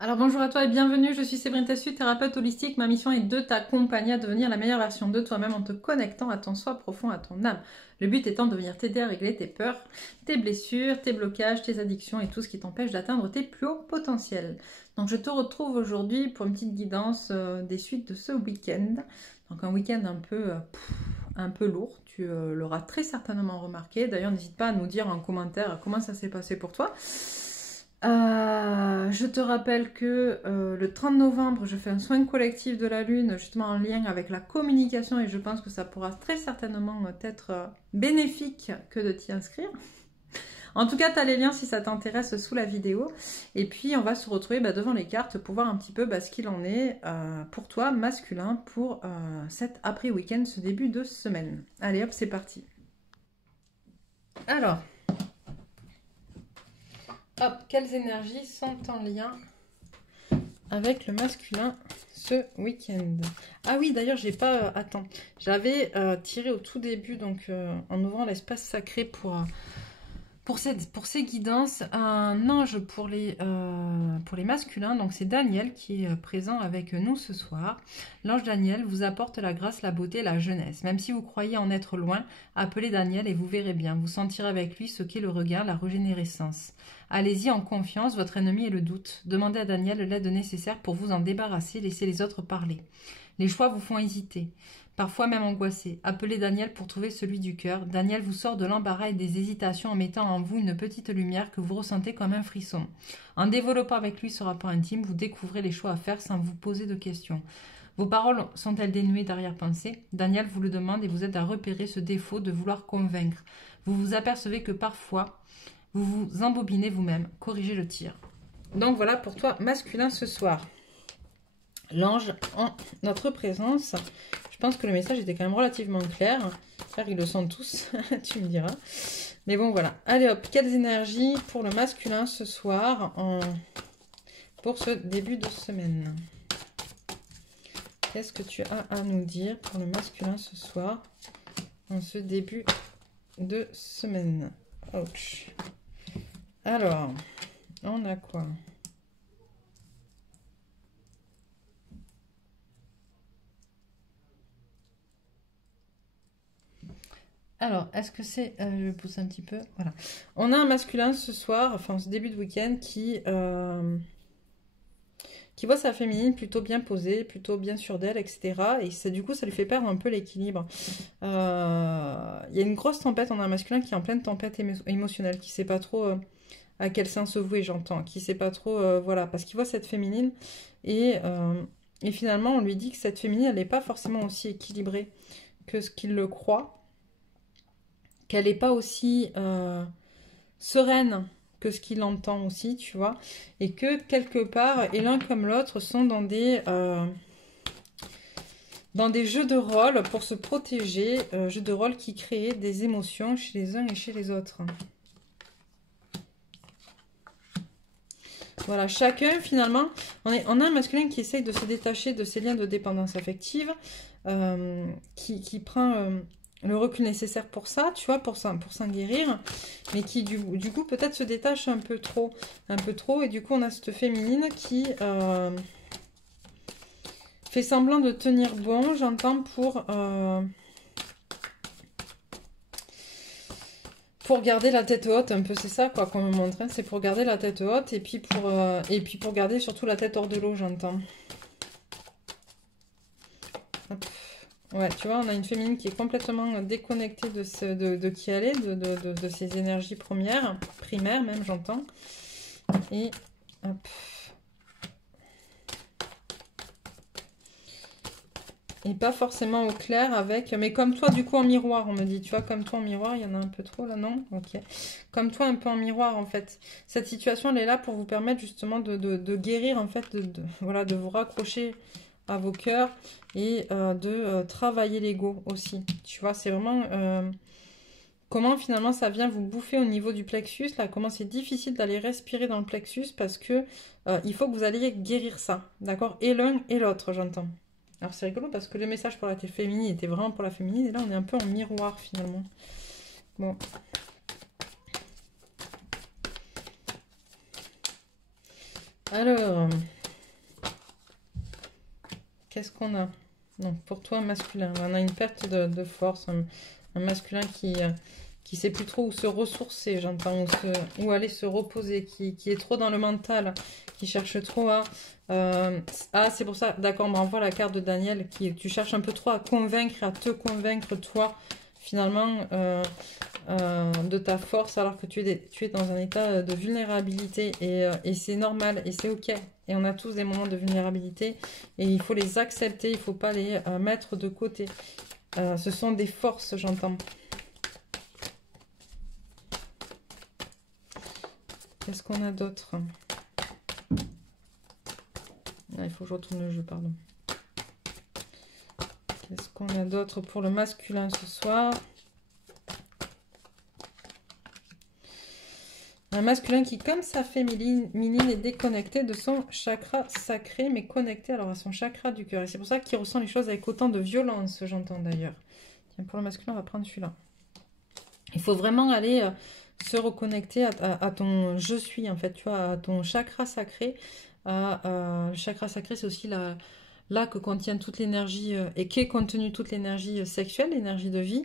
Alors bonjour à toi et bienvenue, je suis Séverine Tessu, thérapeute holistique. Ma mission est de t'accompagner à devenir la meilleure version de toi-même en te connectant à ton soi profond, à ton âme. Le but étant de venir t'aider à régler tes peurs, tes blessures, tes blocages, tes addictions et tout ce qui t'empêche d'atteindre tes plus hauts potentiels. Donc je te retrouve aujourd'hui pour une petite guidance des suites de ce week-end. Donc un week-end un peu lourd, tu l'auras très certainement remarqué. D'ailleurs n'hésite pas à nous dire en commentaire comment ça s'est passé pour toi. Je te rappelle que le 30 novembre, je fais un soin collectif de la Lune, justement en lien avec la communication, et je pense que ça pourra très certainement être bénéfique que de t'y inscrire. En tout cas, tu as les liens si ça t'intéresse sous la vidéo. Et puis, on va se retrouver devant les cartes pour voir un petit peu ce qu'il en est pour toi, masculin, pour cet après-week-end, ce début de semaine. Allez, hop, c'est parti. Alors... hop, quelles énergies sont en lien avec le masculin ce week-end? Ah oui, d'ailleurs, j'ai pas... attends, j'avais tiré au tout début, donc en ouvrant l'espace sacré pour ces guidances, un ange pour les masculins. Donc c'est Daniel qui est présent avec nous ce soir. L'ange Daniel vous apporte la grâce, la beauté, la jeunesse. Même si vous croyez en être loin, appelez Daniel et vous verrez bien. Vous sentirez avec lui ce qu'est le regard, la régénérescence. Allez-y en confiance, votre ennemi est le doute. Demandez à Daniel l'aide nécessaire pour vous en débarrasser, laissez les autres parler. Les choix vous font hésiter, parfois même angoissé. Appelez Daniel pour trouver celui du cœur. Daniel vous sort de l'embarras et des hésitations en mettant en vous une petite lumière que vous ressentez comme un frisson. En développant avec lui ce rapport intime, vous découvrez les choix à faire sans vous poser de questions. Vos paroles sont-elles dénuées d'arrière-pensée? Daniel vous le demande et vous aide à repérer ce défaut de vouloir convaincre. Vous vous apercevez que parfois, vous vous embobinez vous-même. Corrigez le tir. Donc voilà pour toi, masculin ce soir. L'ange en notre présence. Je pense que le message était quand même relativement clair. Car ils le sont tous, tu me diras. Mais bon, voilà. Allez hop, quelles énergies pour le masculin ce soir pour ce début de semaine? Qu'est-ce que tu as à nous dire pour le masculin ce soir en ce début de semaine? Ouch. Alors, on a quoi? Alors, est-ce que c'est... je vais pousser un petit peu. Voilà. On a un masculin ce soir, enfin ce début de week-end, qui voit sa féminine plutôt bien posée, plutôt bien sûre d'elle, etc. Et ça, du coup, ça lui fait perdre un peu l'équilibre. Il y a une grosse tempête, on a un masculin qui est en pleine tempête émotionnelle, qui ne sait pas trop à quel sens se vouer, j'entends, qui ne sait pas trop... voilà, parce qu'il voit cette féminine et finalement, on lui dit que cette féminine, elle n'est pas forcément aussi équilibrée que ce qu'il le croit. Qu'elle n'est pas aussi sereine que ce qu'il entend aussi, tu vois, et que quelque part, et l'un comme l'autre sont dans des jeux de rôle pour se protéger, jeux de rôle qui créent des émotions chez les uns et chez les autres. Voilà, chacun finalement, on a un masculin qui essaye de se détacher de ses liens de dépendance affective, qui prend... le recul nécessaire pour ça, tu vois, pour s'en guérir, mais qui du coup peut-être se détache un peu trop, et du coup on a cette féminine qui fait semblant de tenir bon, j'entends, pour garder la tête haute, un peu, c'est ça quoi qu'on me montre, hein, c'est pour garder la tête haute, et puis pour garder surtout la tête hors de l'eau, j'entends. Ouais, tu vois, on a une féminine qui est complètement déconnectée de qui elle est, de ses énergies primaires même, j'entends. Et hop. Et pas forcément au clair avec... Mais comme toi, du coup, en miroir, on me dit. Tu vois, comme toi en miroir, il y en a un peu trop là, non? Ok. Comme toi, un peu en miroir, en fait. Cette situation, elle est là pour vous permettre justement de guérir, en fait, voilà, de vous raccrocher à vos cœurs et de travailler l'ego aussi. Tu vois, c'est vraiment comment finalement ça vient vous bouffer au niveau du plexus, là, comment c'est difficile d'aller respirer dans le plexus parce que il faut que vous alliez guérir ça, d'accord? Et l'un et l'autre, j'entends. Alors c'est rigolo parce que le message pour la féminine était vraiment pour la féminine et là on est un peu en miroir finalement. Bon. Alors, qu'est-ce qu'on a? Non, pour toi, masculin. On a une perte de force, un masculin qui sait plus trop où se ressourcer, j'entends, où aller se reposer, qui est trop dans le mental, qui cherche trop à... ah, c'est pour ça, d'accord, on m'envoie la carte de Daniel, tu cherches un peu trop à convaincre, à te convaincre, toi, finalement, de ta force, alors que tu es dans un état de vulnérabilité, et c'est normal, et c'est ok. Et on a tous des moments de vulnérabilité, et il faut les accepter, il ne faut pas les mettre de côté. Ce sont des forces, j'entends. Qu'est-ce qu'on a d'autre? Il faut que je retourne le jeu, pardon. Qu'est-ce qu'on a d'autre pour le masculin ce soir? Un masculin qui, comme sa féminine, est déconnecté de son chakra sacré, mais connecté alors à son chakra du cœur. Et c'est pour ça qu'il ressent les choses avec autant de violence, j'entends d'ailleurs. Tiens, pour le masculin, on va prendre celui-là. Il faut vraiment aller se reconnecter à ton je suis, en fait, tu vois, à ton chakra sacré. Le chakra sacré, c'est aussi là que contient toute l'énergie et qu'est contenue toute l'énergie sexuelle, l'énergie de vie.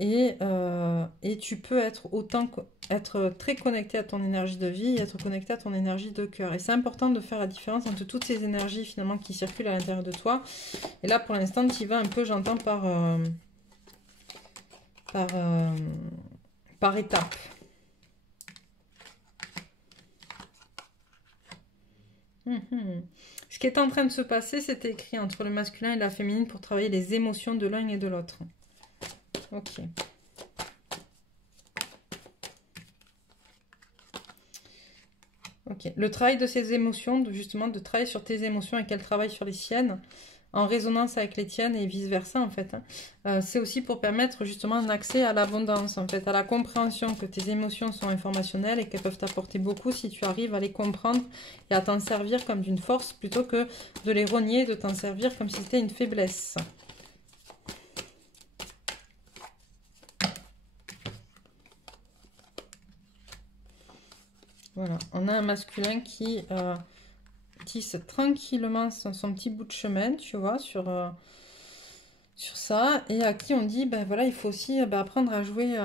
Et tu peux être très connecté à ton énergie de vie et être connecté à ton énergie de cœur. Et c'est important de faire la différence entre toutes ces énergies finalement qui circulent à l'intérieur de toi. Et là, pour l'instant, tu y vas un peu, j'entends, par étapes. Ce qui est en train de se passer, c'est écrit entre le masculin et la féminine pour travailler les émotions de l'un et de l'autre. Ok. Ok. Le travail de ces émotions, justement, de travailler sur tes émotions et qu'elles travaillent sur les siennes, en résonance avec les tiennes et vice-versa, en fait. C'est aussi pour permettre, justement, un accès à l'abondance, en fait, à la compréhension que tes émotions sont informationnelles et qu'elles peuvent t'apporter beaucoup si tu arrives à les comprendre et à t'en servir comme d'une force plutôt que de les renier, de t'en servir comme si c'était une faiblesse. Voilà, on a un masculin qui tisse tranquillement son petit bout de chemin, tu vois, sur ça, et à qui on dit, ben voilà, il faut aussi apprendre à jouer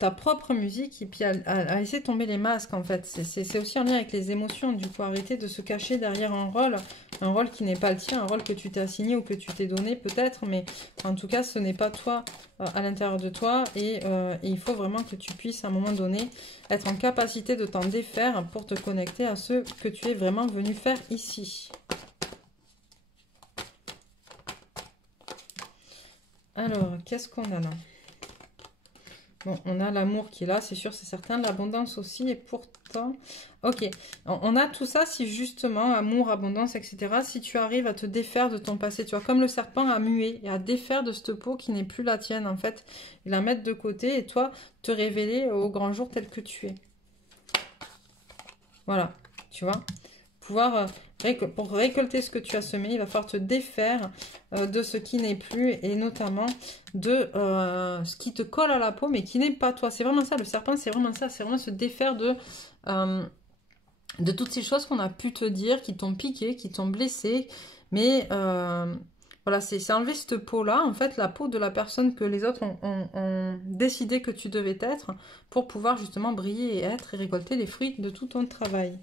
ta propre musique et puis à laisser tomber les masques, en fait. C'est aussi en lien avec les émotions, du coup, arrêter de se cacher derrière un rôle qui n'est pas le tien, un rôle que tu t'es assigné ou que tu t'es donné peut-être, mais en tout cas, ce n'est pas toi à l'intérieur de toi, et il faut vraiment que tu puisses, à un moment donné, être en capacité de t'en défaire pour te connecter à ce que tu es vraiment venu faire ici. Alors, qu'est-ce qu'on a là? Bon, on a l'amour qui est là, c'est sûr, c'est certain. L'abondance aussi, et pourtant... Ok, on a tout ça si justement, amour, abondance, etc. Si tu arrives à te défaire de ton passé, tu vois, comme le serpent à muer et à défaire de cette peau qui n'est plus la tienne, en fait. Et la mettre de côté et toi, te révéler au grand jour tel que tu es. Voilà, tu vois. Pouvoir... pour récolter ce que tu as semé, il va falloir te défaire de ce qui n'est plus et notamment de ce qui te colle à la peau mais qui n'est pas toi. C'est vraiment ça, le serpent, c'est vraiment ça. C'est vraiment se défaire de toutes ces choses qu'on a pu te dire, qui t'ont piqué, qui t'ont blessé. Mais voilà, c'est enlever cette peau-là, en fait, la peau de la personne que les autres ont décidé que tu devais être pour pouvoir justement briller et être et récolter les fruits de tout ton travail.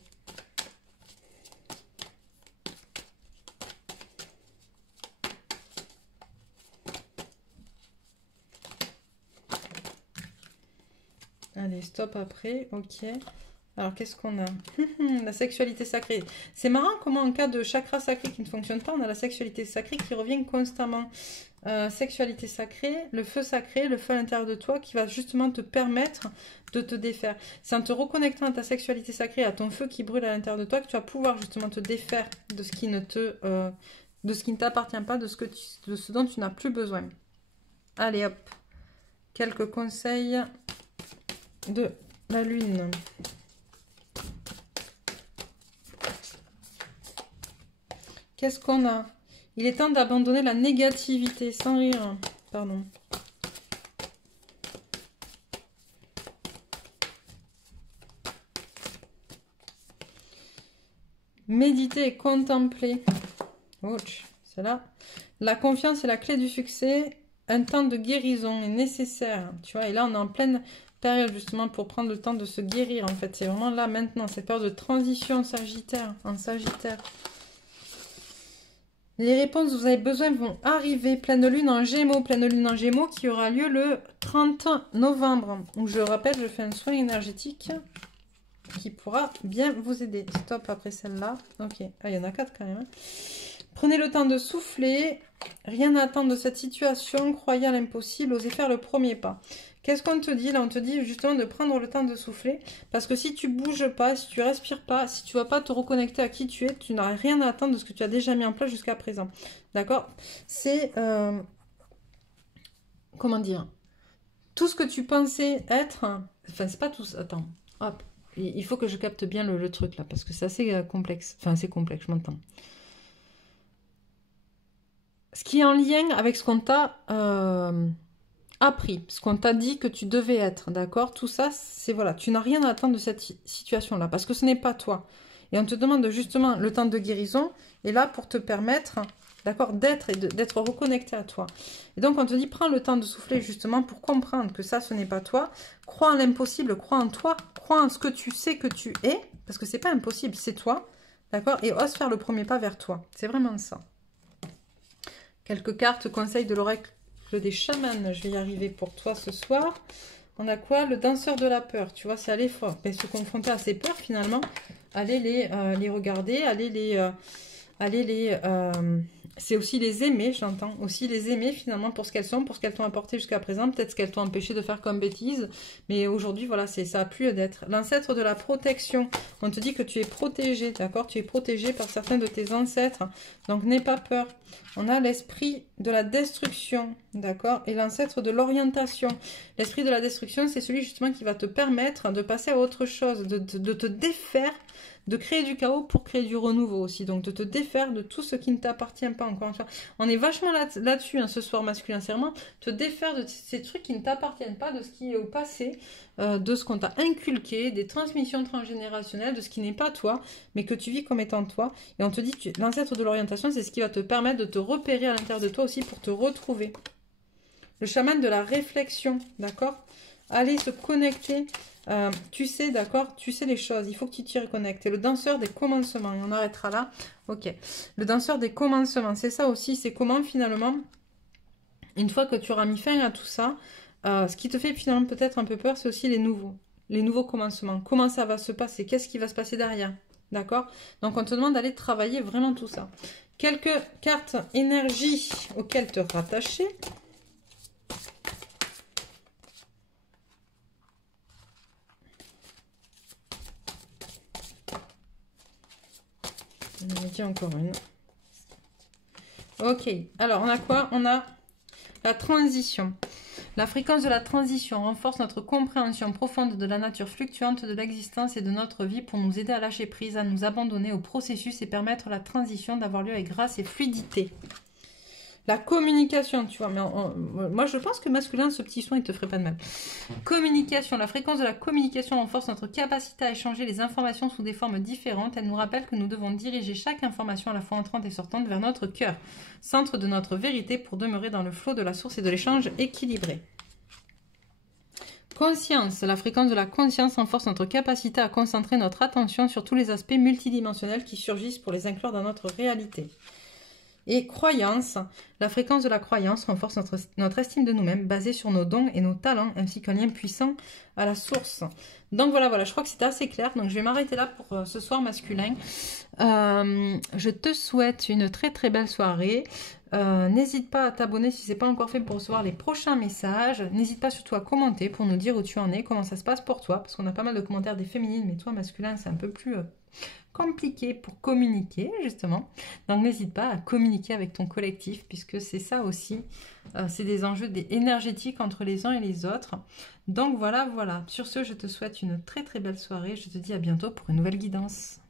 Allez, stop après, ok. Alors, qu'est-ce qu'on a? La sexualité sacrée. C'est marrant comment en cas de chakra sacré qui ne fonctionne pas, on a la sexualité sacrée qui revient constamment. Sexualité sacrée, le feu à l'intérieur de toi qui va justement te permettre de te défaire. C'est en te reconnectant à ta sexualité sacrée, à ton feu qui brûle à l'intérieur de toi que tu vas pouvoir justement te défaire de ce qui ne t'appartient pas, de ce dont tu n'as plus besoin. Allez hop, quelques conseils de la lune. Qu'est-ce qu'on a? Il est temps d'abandonner la négativité, sans rire. Pardon. Méditer et contempler. Ouch, c'est là. La confiance est la clé du succès. Un temps de guérison est nécessaire. Tu vois, et là, on est en pleine période justement pour prendre le temps de se guérir. En fait, c'est vraiment là, maintenant. Cette période de transition Sagittaire, en Sagittaire. Les réponses dont vous avez besoin vont arriver. Pleine lune en Gémeaux qui aura lieu le 30 novembre. Où je rappelle, je fais un soin énergétique qui pourra bien vous aider. Stop après celle-là. Ok, ah, il y en a 4 quand même. Prenez le temps de souffler. Rien à attendre de cette situation. Croyez à l'impossible. Osez faire le premier pas. Qu'est-ce qu'on te dit là? On te dit justement de prendre le temps de souffler. Parce que si tu bouges pas, si tu respires pas, si tu vas pas te reconnecter à qui tu es, tu n'auras rien à attendre de ce que tu as déjà mis en place jusqu'à présent. D'accord? C'est... comment dire? Tout ce que tu pensais être... Enfin, c'est pas tout... Attends. Hop. Il faut que je capte bien le truc là. Parce que c'est assez complexe. Enfin, c'est complexe, je m'entends. Ce qui est en lien avec ce qu'on t'a appris, ce qu'on t'a dit que tu devais être, d'accord? Tout ça, c'est voilà, tu n'as rien à attendre de cette situation-là, parce que ce n'est pas toi. Et on te demande justement le temps de guérison, est là pour te permettre, d'accord, d'être et d'être reconnecté à toi. Et donc on te dit, prends le temps de souffler justement pour comprendre que ça, ce n'est pas toi. Crois en l'impossible, crois en toi, crois en ce que tu sais que tu es, parce que c'est pas impossible, c'est toi, d'accord? Et ose faire le premier pas vers toi. C'est vraiment ça. Quelques cartes conseils de l'oracle des chamans. Je vais y arriver pour toi ce soir. On a quoi? Le danseur de la peur. Tu vois, c'est aller se confronter à ces peurs finalement. Aller les regarder, c'est aussi les aimer, j'entends. Aussi les aimer finalement pour ce qu'elles sont, pour ce qu'elles t'ont apporté jusqu'à présent. Peut-être ce qu'elles t'ont empêché de faire comme bêtise. Mais aujourd'hui, voilà, ça a plus d'être. L'ancêtre de la protection. On te dit que tu es protégé, d'accord? Tu es protégé par certains de tes ancêtres. Donc, n'aie pas peur. On a l'esprit de la destruction, d'accord? Et l'ancêtre de l'orientation. L'esprit de la destruction, c'est celui justement qui va te permettre de passer à autre chose, de te défaire, de créer du chaos pour créer du renouveau aussi. Donc, de te défaire de tout ce qui ne t'appartient pas. Encore une fois, on est vachement là-dessus hein, ce soir masculin, c'est vraiment te défaire de ces trucs qui ne t'appartiennent pas, de ce qui est au passé, de ce qu'on t'a inculqué, des transmissions transgénérationnelles, de ce qui n'est pas toi, mais que tu vis comme étant toi. Et on te dit, l'ancêtre de l'orientation, c'est ce qui va te permettre de te repérer à l'intérieur de toi aussi pour te retrouver. Le chaman de la réflexion, d'accord? Allez se connecter. Tu sais, d'accord? Tu sais les choses. Il faut que tu t'y reconnectes. Et le danseur des commencements. On arrêtera là. Ok. Le danseur des commencements. C'est ça aussi. C'est comment finalement, une fois que tu auras mis fin à tout ça, ce qui te fait finalement peut-être un peu peur, c'est aussi les nouveaux commencements. Comment ça va se passer? Qu'est-ce qui va se passer derrière? D'accord? Donc on te demande d'aller travailler vraiment tout ça. Quelques cartes énergie auxquelles te rattacher. On me dit encore une. Ok, alors on a quoi? On a la transition. La fréquence de la transition renforce notre compréhension profonde de la nature fluctuante de l'existence et de notre vie pour nous aider à lâcher prise, à nous abandonner au processus et permettre la transition d'avoir lieu avec grâce et fluidité. La communication, tu vois, mais moi je pense que masculin, ce petit soin, il te ferait pas de mal. Communication, la fréquence de la communication renforce notre capacité à échanger les informations sous des formes différentes. Elle nous rappelle que nous devons diriger chaque information à la fois entrante et sortante vers notre cœur, centre de notre vérité pour demeurer dans le flot de la source et de l'échange équilibré. Conscience, la fréquence de la conscience renforce notre capacité à concentrer notre attention sur tous les aspects multidimensionnels qui surgissent pour les inclure dans notre réalité. Et croyance, la fréquence de la croyance renforce notre estime de nous-mêmes, basée sur nos dons et nos talents, ainsi qu'un lien puissant à la source. Donc voilà, je crois que c'était assez clair. Donc je vais m'arrêter là pour ce soir masculin. Je te souhaite une très très belle soirée. N'hésite pas à t'abonner si ce n'est pas encore fait pour recevoir les prochains messages. N'hésite pas surtout à commenter pour nous dire où tu en es, comment ça se passe pour toi. Parce qu'on a pas mal de commentaires des féminines, mais toi masculin c'est un peu plus compliqué pour communiquer justement. Donc n'hésite pas à communiquer avec ton collectif puisque c'est ça aussi. C'est des enjeux énergétiques entre les uns et les autres. Donc voilà. Sur ce, je te souhaite une très très belle soirée. Je te dis à bientôt pour une nouvelle guidance.